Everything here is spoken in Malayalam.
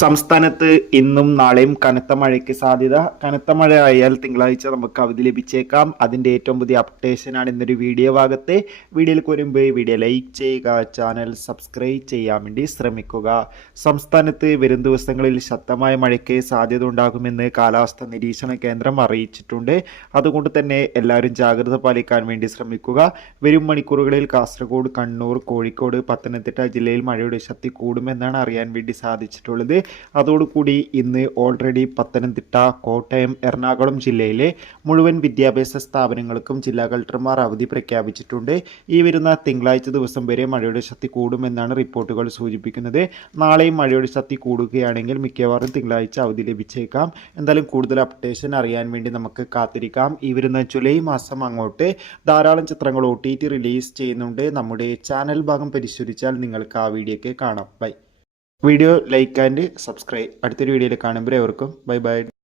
സംസ്ഥാനത്ത് ഇന്നും നാളെയും കനത്ത മഴയ്ക്ക് സാധ്യത. കനത്ത മഴ ആയാൽ തിങ്കളാഴ്ച നമുക്ക് അവധി ലഭിച്ചേക്കാം. അതിൻ്റെ ഏറ്റവും പുതിയ അപ്ഡേഷനാണ് ഇന്നൊരു വീഡിയോ ഭാഗത്ത്. വീഡിയോയിലേക്ക് വരുമ്പോൾ വീഡിയോ ലൈക്ക് ചെയ്യുക, ചാനൽ സബ്സ്ക്രൈബ് ചെയ്യാൻ വേണ്ടി ശ്രമിക്കുക. സംസ്ഥാനത്ത് വരും ദിവസങ്ങളിൽ ശക്തമായ മഴയ്ക്ക് സാധ്യത ഉണ്ടാകുമെന്ന് കാലാവസ്ഥാ നിരീക്ഷണ കേന്ദ്രം അറിയിച്ചിട്ടുണ്ട്. അതുകൊണ്ട് തന്നെ എല്ലാവരും ജാഗ്രത പാലിക്കാൻ വേണ്ടി ശ്രമിക്കുക. വരും മണിക്കൂറുകളിൽ കാസർഗോഡ്, കണ്ണൂർ, കോഴിക്കോട്, പത്തനംതിട്ട ജില്ലയിൽ മഴയുടെ ശക്തി കൂടുമെന്നാണ് അറിയാൻ വേണ്ടി സാധിച്ചിട്ടുള്ളത്. അതോടുകൂടി ഇന്ന് ഓൾറെഡി പത്തനംതിട്ട, കോട്ടയം, എറണാകുളം ജില്ലയിലെ മുഴുവൻ വിദ്യാഭ്യാസ സ്ഥാപനങ്ങൾക്കും ജില്ലാ കളക്ടർമാർ അവധി പ്രഖ്യാപിച്ചിട്ടുണ്ട്. ഈ വരുന്ന തിങ്കളാഴ്ച ദിവസം വരെ മഴയുടെ ശക്തി കൂടുമെന്നാണ് റിപ്പോർട്ടുകൾ സൂചിപ്പിക്കുന്നത്. നാളെയും മഴയുടെ ശക്തി കൂടുകയാണെങ്കിൽ മിക്കവാറും തിങ്കളാഴ്ച അവധി ലഭിച്ചേക്കാം. എന്തായാലും കൂടുതൽ അപ്ഡേഷൻ അറിയാൻ വേണ്ടി നമുക്ക് കാത്തിരിക്കാം. ഈ വരുന്ന ജൂലൈ മാസം അങ്ങോട്ട് ധാരാളം ചിത്രങ്ങൾ OTT റിലീസ് ചെയ്യുന്നുണ്ട്. നമ്മുടെ ചാനൽ ഭാഗം പരിശോധിച്ചാൽ നിങ്ങൾക്ക് ആ വീഡിയോയ്ക്ക് കാണാം. Bye. Video like and subscribe. അടുത്തൊരു വീഡിയോയിൽ കാണുമ്പോൾ എവർക്കും ബൈ ബൈ.